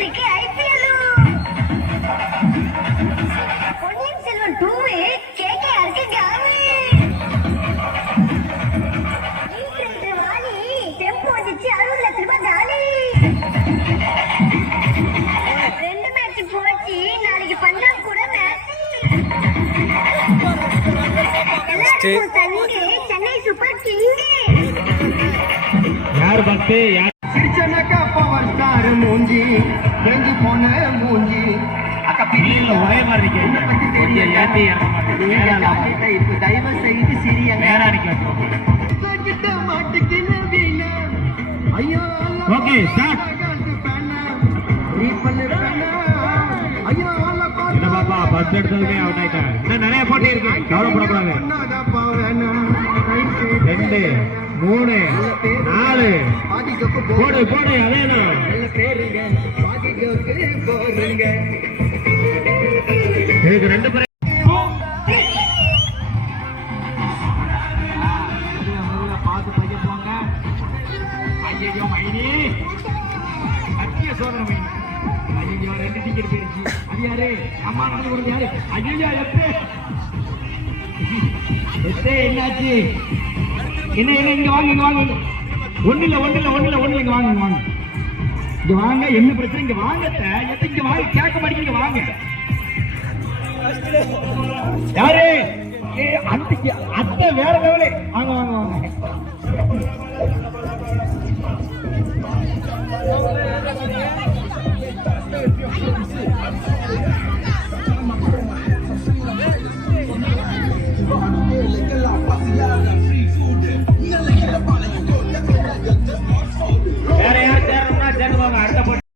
இருக்கு ஐபிஎல். பொன்னியின் செல்வன் 2 கேகேஆருக்கு காவு. வாலி டெம்போ வந்துச்சு 60 லட்சம் ரூபாய் ஜாலி. 2 மேட்ச் போச்சு, நாளைக்கு பஞ்சாப் கூட மேட்ச். Chennai super king. யார் பக்தி யார் சிரிச்சனக்கா பவர் ஸ்டார் மூஞ்சி ரெஞ்சு போன மூஞ்சி அக்கா பிள்ளைல ஒரே மாதிரி இப்ப தயவு செய்து சிறிய ஐயோ ஓகே ஸ்டார்ட். ஐயோ என்ன பாப்பா ஃபர்ஸ்ட் எடுத்ததுமே அவுட் ஆயிட்டாங்க. இன்னும் நிறைய போட்டி இருக்கு, கவலைப்படக்கூடாது. 2 3 4 போடு போடு அதேதான். இதுக்கு 2 பேர் பார்த்து பைய போங்க. ஐயோ மைனி சத்திய சோதனை மைனி. ஐயோ 2 டிக்கெட் போயிடுச்சு. அது யாரு அம்மா நடந்து கொடுங்க யாரு? ஐயோ எத்தே என்னாச்சு? என்ன என்ன இங்க வாங்க இங்க வாங்க. ஒண்ணு இல்ல இங்க வாங்க இங்க வாங்க. என்ன பிரச்சனை? இங்க வாங்க இங்க வாங்க. கேட்க மாட்டீங்க, வாங்க. யாரு அத்தை வேற லெவலு. வாங்க வாங்க வாங்க.